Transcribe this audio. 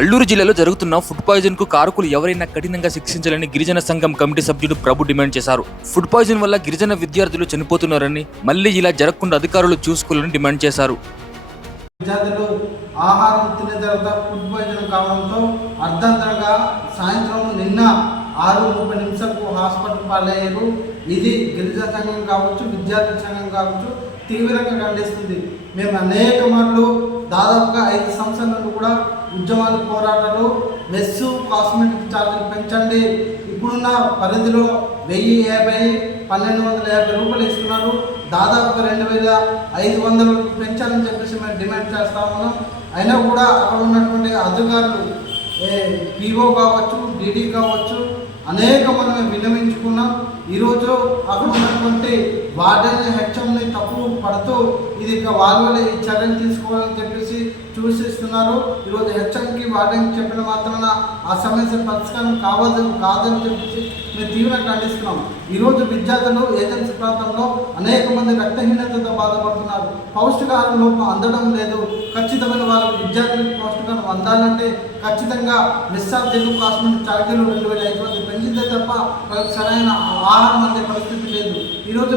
అల్లూరు జిల్లాలో జరుగుతున్న ఫుడ్ పాయిజన్కు కారకులు ఎవరైనా కఠినంగా శిక్షించాలని గిరిజన సంఘం కమిటీ సభ్యుడు ప్రభు డిమాండ్ చేశారు. ఫుడ్ పాయిజన్ వల్ల గిరిజన విద్యార్థులు చనిపోతున్నారని మళ్ళీ ఇలా జరగకుండా అధికారులు చూసుకోవాలని డిమాండ్ చేశారు. విద్యార్థులు ఆహారం తినే తర్వాత ఫుడ్ పాయిజన్ కావడంతో అర్ధంతరంగా సాయంత్రం నిన్న ఆరు ముప్పై నిమిషాలకు హాస్పిటల్ పాలయ్యారు. ఇది గిరిజన సంఘం కావచ్చు విద్యార్థి సంఘం కావచ్చు తీవ్రంగా ఖండిస్తుంది. మేము అనేక మార్లు దాదాపుగా ఐదు సంవత్సరాలు కూడా ఉద్యమాలు పోరాటాలు మెస్సు కాస్మెటిక్ ఛార్జీలు పెంచండి. ఇప్పుడున్న పరిధిలో వెయ్యి యాభై పన్నెండు వందల యాభై రూపాయలు ఇస్తున్నారు. దాదాపుగా రెండు వేల ఐదు వందలు పెంచాలని చెప్పేసి మేము డిమాండ్ చేస్తా ఉన్నాం. అయినా కూడా అక్కడ ఉన్నటువంటి అధికారులు పీఓ కావచ్చు డీడీ కావచ్చు అనేక మనం వినమించు మంత్రి వార్డెన్ హెచ్ఎంని తప్పు పడుతూ ఇది ఇక వాళ్ళే ఈ చర్యలు తీసుకోవాలని చెప్పేసి చూసిస్తున్నారు. ఈరోజు హెచ్ఎంకి వార్డెన్కి చెప్పిన మాత్రాన ఆ సమస్య పరిష్కారం కావద్దు కాదని చెప్పేసి మేము తీవ్రంగా ఖండిస్తున్నాం. ఈరోజు విద్యార్థులు ఏజెన్సీ ప్రాంతంలో అనేక మంది రక్తహీనతతో బాధపడుతున్నారు. పౌష్టికాహారం లోపం అందడం లేదు. ఖచ్చితమైన వాళ్ళకి విద్యార్థులకు పౌష్టికాహారం అందాలంటే ఖచ్చితంగా నిస్సార్థులు కాస్మెటిక్ ఛార్జీలు రెండు వేల ఐదు మంది పెంచితే తప్ప వాళ్ళకి సరైన ఆహారం అందే పరిస్థితి ఈరోజు